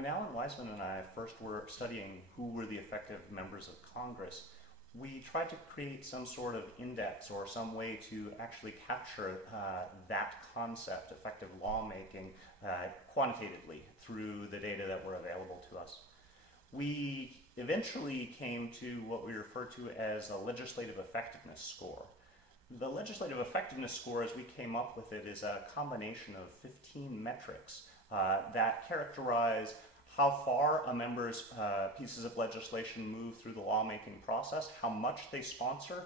When Alan Weisman and I first were studying who were the effective members of Congress, we tried to create some sort of index or some way to actually capture that concept, effective lawmaking, quantitatively through the data that were available to us. We eventually came to what we refer to as a legislative effectiveness score. The legislative effectiveness score, as we came up with it, is a combination of 15 metrics that characterize how far a member's pieces of legislation move through the lawmaking process, how much they sponsor,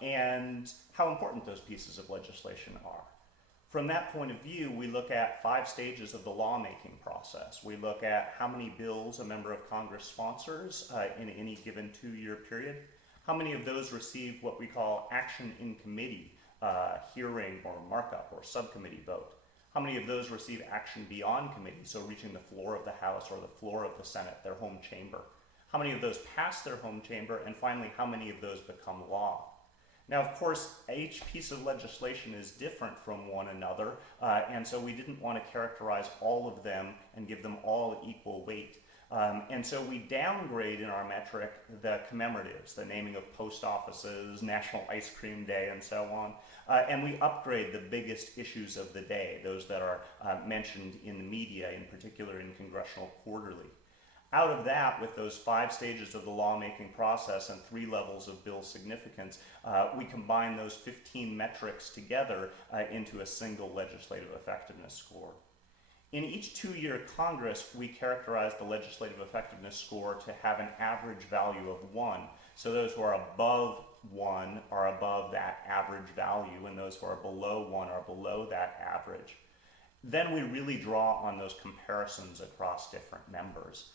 and how important those pieces of legislation are. From that point of view, we look at 5 stages of the lawmaking process. We look at how many bills a member of Congress sponsors in any given 2-year period, how many of those receive what we call action in committee, hearing or markup or subcommittee vote, how many of those receive action beyond committee, so reaching the floor of the House or the floor of the Senate, their home chamber, how many of those pass their home chamber, and finally, how many of those become law. Now, of course, each piece of legislation is different from one another, and so we didn't want to characterize all of them and give them all equal weight. And so we downgrade in our metric the commemoratives, the naming of post offices, National Ice Cream Day, and so on. And we upgrade the biggest issues of the day, those that are mentioned in the media, in particular in Congressional Quarterly. Out of that, with those 5 stages of the lawmaking process and 3 levels of bill significance, we combine those 15 metrics together into a single legislative effectiveness score. In each 2-year Congress, we characterize the legislative effectiveness score to have an average value of 1. So those who are above 1 are above that average value, and those who are below 1 are below that average. Then we really draw on those comparisons across different members.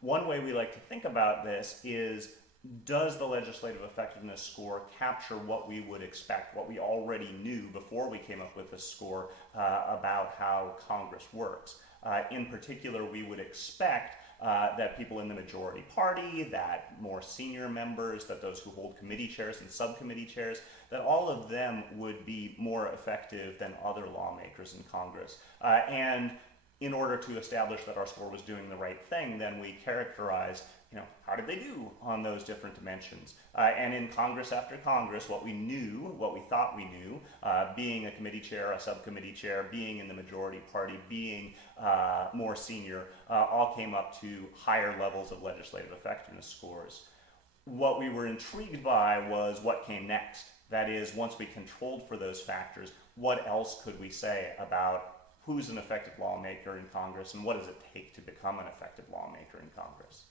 One way we like to think about this is, does the legislative effectiveness score capture what we would expect, what we already knew before we came up with this score about how Congress works? In particular, we would expect that people in the majority party, that more senior members, that those who hold committee chairs and subcommittee chairs, that all of them would be more effective than other lawmakers in Congress. And in order to establish that our score was doing the right thing, then we characterized, how did they do on those different dimensions? And in Congress after Congress, what we knew, what we thought we knew, being a committee chair, a subcommittee chair, being in the majority party, being more senior, all came up to higher levels of legislative effectiveness scores. What we were intrigued by was what came next. That is, once we controlled for those factors, what else could we say about who's an effective lawmaker in Congress and what does it take to become an effective lawmaker in Congress?